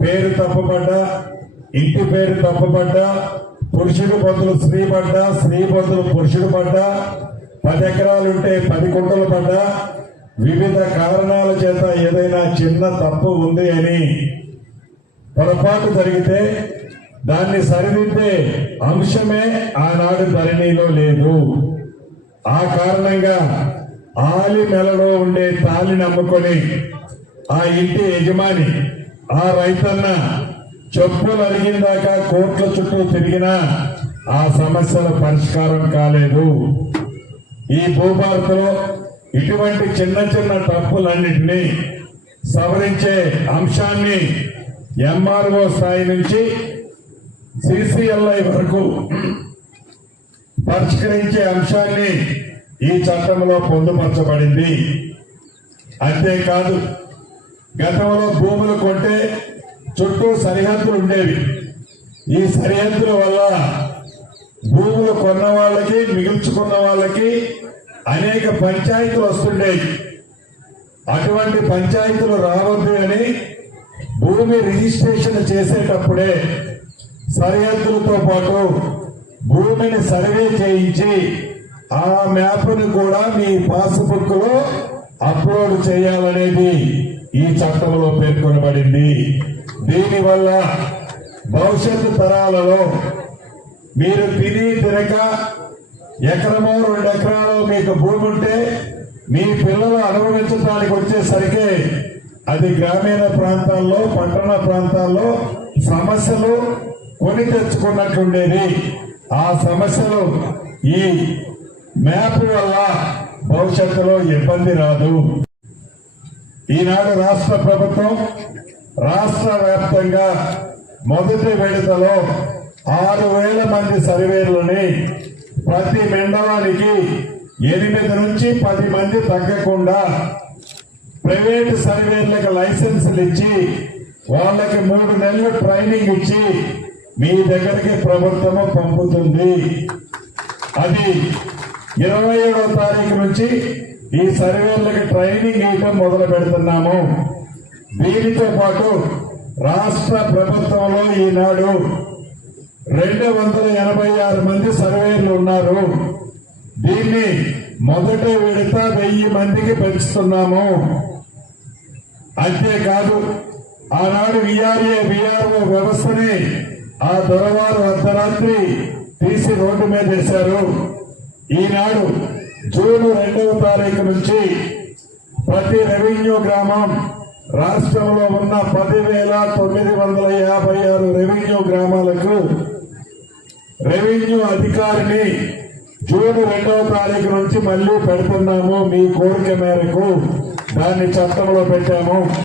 పేరు తప్పబడ్డ ఇంటి పేరు తప్పబడ్డ పురుషుడు బదులు స్త్రీ పడ్డ స్త్రీ బదులు పురుషుడు పడ్డ పది ఎకరాలుంటే పది కుంటలు పడ్డ వివిధ కారణాల చేత ఏదైనా చిన్న తప్పు ఉంది అని పొరపాటు జరిగితే దాన్ని సరిదిద్దే అంశమే ఆనాడు ధరణిలో లేదు. ఆ కారణంగా ఆలి మెలలో ఉండే తాళి నమ్ముకొని ఆ ఇంటి యజమాని ఆ రైతన్న చెప్పులు అడిగిందాక కోట్ల చుట్టూ తిరిగినా ఆ సమస్యల పరిష్కారం కాలేదు. ఈ భూభారతలో ఇటువంటి చిన్న చిన్న తప్పులన్నింటినీ సవరించే అంశాన్ని ఎంఆర్ఓ స్థాయి నుంచి సిసిఎల్ఐ వరకు పరిష్కరించే అంశాన్ని ఈ చట్టంలో పొందుపరచబడింది. అంతేకాదు గతంలో భూములు కొంటే చుట్టూ సరిహద్దులు ఉండేవి. ఈ సరిహద్దుల వల్ల భూములు కొన్న వాళ్ళకి మిగుల్చుకున్న వాళ్ళకి అనేక పంచాయతీలు వస్తుండేవి. అటువంటి పంచాయతీలు రావద్దు అని భూమి రిజిస్ట్రేషన్ చేసేటప్పుడే సరిహద్దులతో పాటు భూమిని సర్వే చేయించి ఆ మ్యాప్ను కూడా మీ పాస్బుక్లో అప్లోడ్ చేయాలనేది ఈ చట్టంలో పేర్కొనబడింది. దీనివల్ల భవిష్యత్తు తరాలలో మీరు తిని తినక ఎకరమో రెండు ఎకరాలు మీకు భూమి ఉంటే మీ పిల్లలు అనుభవించడానికి వచ్చేసరికి అది గ్రామీణ ప్రాంతాల్లో పట్టణ ప్రాంతాల్లో సమస్యలు కొని తెచ్చుకున్నట్లుండేది. ఆ సమస్యలు ఈ మ్యాప్ వల్ల భవిష్యత్తులో ఇబ్బంది రాదు. ఈనాడు రాష్ట్ర ప్రభుత్వం రాష్ట్ర వ్యాప్తంగా మొదటి విడతలో ఆరు వేల మంది సర్వేర్లని ప్రతి మండలానికి ఎనిమిది నుంచి పది మంది తగ్గకుండా ప్రైవేట్ సర్వేర్లకు లైసెన్సులు ఇచ్చి వాళ్ళకి మూడు నెలలు ట్రైనింగ్ ఇచ్చి మీ దగ్గరికి ప్రభుత్వము పంపుతుంది. అది ఇరవై ఏడవ తారీఖు నుంచి ఈ సర్వేలకు ట్రైనింగ్ ఇవ్వడం మొదలు పెడుతున్నాము. దీనితో పాటు రాష్ట్ర ప్రభుత్వంలో ఈనాడు రెండు వందల ఎనభై ఆరు మంది సర్వేలు ఉన్నారు. దీన్ని మొదటి విడత వెయ్యి మందికి పెంచుతున్నాము. అంతేకాదు ఆనాడు విఆర్ఏ విఆర్ఓ వ్యవస్థని ఆ దొరవారు అర్ధరాత్రి తీసి రోడ్డు మీద వేశారు. ఈనాడు జూన్ రెండవ తారీఖు నుంచి ప్రతి రెవెన్యూ గ్రామం రాష్ట్రంలో ఉన్న పదివేల తొమ్మిది వందల యాభై ఆరు రెవెన్యూ గ్రామాలకు రెవెన్యూ అధికారిని జూన్ రెండవ తారీఖు నుంచి మళ్ళీ పెడుతున్నాము మీ కోరిక మేరకు. దాన్ని చట్టంలో పెట్టాము.